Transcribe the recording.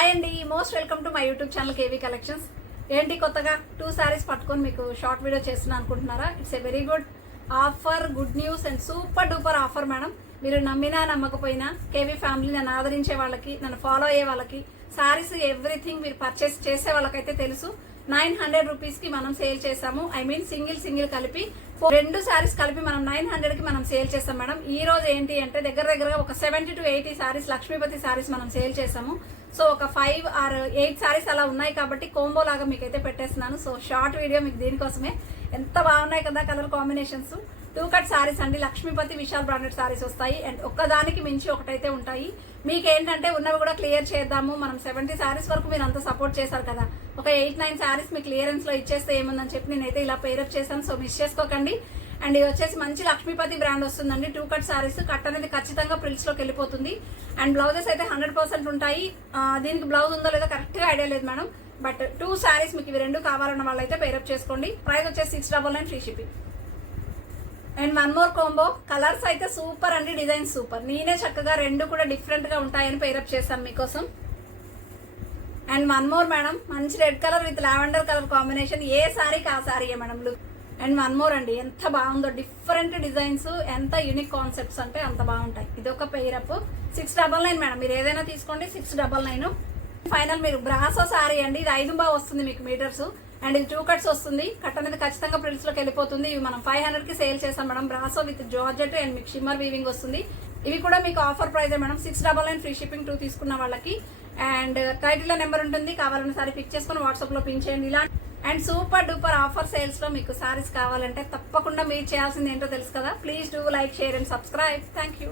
Hi అండి most welcome to my YouTube channel KV collections ఏంటి కొత్తగా? టూ శారీస్ పట్టుకొని మీకు షార్ట్ వీడియో చేస్తున్నాను అనుకుంటున్నారా? It's a very good offer good news and super duper offer madam మీరు నమ్మినా నమ్మకపోయినా కేవీ ఫ్యామిలీ నన్ను ఆదరించే వాళ్ళకి నన్ను ఫాలో అయ్యే వాళ్ళకి శారీస్ ఎవ్రీథింగ్ మీరు పర్చేస్ చేసే వాళ్ళకైతే తెలుసు. నైన్ హండ్రెడ్ రూపీస్కి మనం సేల్ చేసాము. ఐ మీన్ సింగిల్ సింగిల్ కలిపి రెండు శారీస్ కలిపి మనం నైన్ హండ్రెడ్కి మనం సేల్ చేస్తాం మేడం. ఈ రోజు ఏంటి అంటే దగ్గర దగ్గరగా ఒక seventy to eighty sarees Lakshmipathi sarees మనం సేల్ చేసాము. సో ఒక ఫైవ్ ఆర్ ఎయిట్ శారీస్ అలా ఉన్నాయి కాబట్టి కోంబో లాగా మీకైతే పెట్టేస్తున్నాను. సో షార్ట్ వీడియో మీకు దీనికోసమే. ఎంత బాగున్నాయి కదా colour combinations. Two cut sarees అండి. లక్ష్మీపతి విశాల్ బ్రాండెడ్ శారీస్ వస్తాయి. అండ్ ఒక్కదానికి మించి ఒకటైతే ఉంటాయి. మీకు ఏంటంటే ఉన్నవి కూడా క్లియర్ చేద్దాము. మనం సెవెంటీ శారీస్ వరకు మీరు అంత సపోర్ట్ చేశారు కదా. ఒక ఎయిట్ నైన్ శారీస్ మీ క్లియరెన్స్లో ఇచ్చేస్తే ఏముందని చెప్పి నేనైతే ఇలా పేరప్ చేశాను. సో మిస్ చేసుకోకండి. అండ్ ఇది వచ్చేసి మంచి లక్ష్మీపతి బ్రాండ్ వస్తుందండి. టూ కట్ శారీస్ కట్ అనేది ఖచ్చితంగా ప్రిల్స్లోకి వెళ్ళిపోతుంది. అండ్ బ్లౌజెస్ అయితే హండ్రెడ్ పర్సెంట్ ఉంటాయి. దీనికి బ్లౌజ్ ఉందో లేదో కరెక్ట్గా ఐడియా లేదు మేడం బట్ టూ శారీస్ మీకు ఇవి రెండు కావాలన్న వాళ్ళైతే పేరప్ చేసుకోండి. ప్రైస్ వచ్చేసి six double nine free shipping and one more combo colours అయితే సూపర్ అండి. డిజైన్ సూపర్ నేనే చక్కగా రెండు కూడా డిఫరెంట్గా ఉంటాయని పేరప్ చేశాను మీకోసం. అండ్ వన్ మోర్ మేడం మంచి red colour with lavender colour combination ఏ సారీకి ఆ సారీయే madam look and one more అండి. ఎంత బాగుందో డిఫరెంట్ డిజైన్స్ ఎంత యూనిక్ కాన్సెప్ట్స్ అంటే అంత బాగుంటాయి. ఇది ఒక pair up six double nine madam మీరు ఏదైనా తీసుకోండి. సిక్స్ డబల్ నైన్ ఫైనల్ మీరు బ్రాసో సారీ అండి. ఇది ఐదు బాగా వస్తుంది మీకు మీటర్స్ అండ్ ఇది టూ కట్స్ వస్తుంది. కట్ అనేది ఖచ్చితంగా ప్రింట్స్లోకి వెళ్ళిపోతుంది. ఇవి మనం ఫైవ్ హండ్రెడ్కి సేల్ చేస్తాం madam. Brasso with georgette and మీకు షిమ్మర్ వీవింగ్ వస్తుంది. ఇవి కూడా మీకు offer price madam. Six double nine free shipping two తీసుకున్న వాళ్ళకి. అండ్ టైటిల్ నెంబర్ ఉంటుంది. కావాలన్న సారీ పిక్ చేసుకుని వాట్సాప్లో పిన్ చేయండి. ఇలా అండ్ సూపర్ డూపర్ ఆఫర్ సేల్స్లో మీకు సారీస్ కావాలంటే తప్పకుండా మీరు చేయాల్సింది ఏంటో తెలుసు కదా. Please do like share and subscribe thank you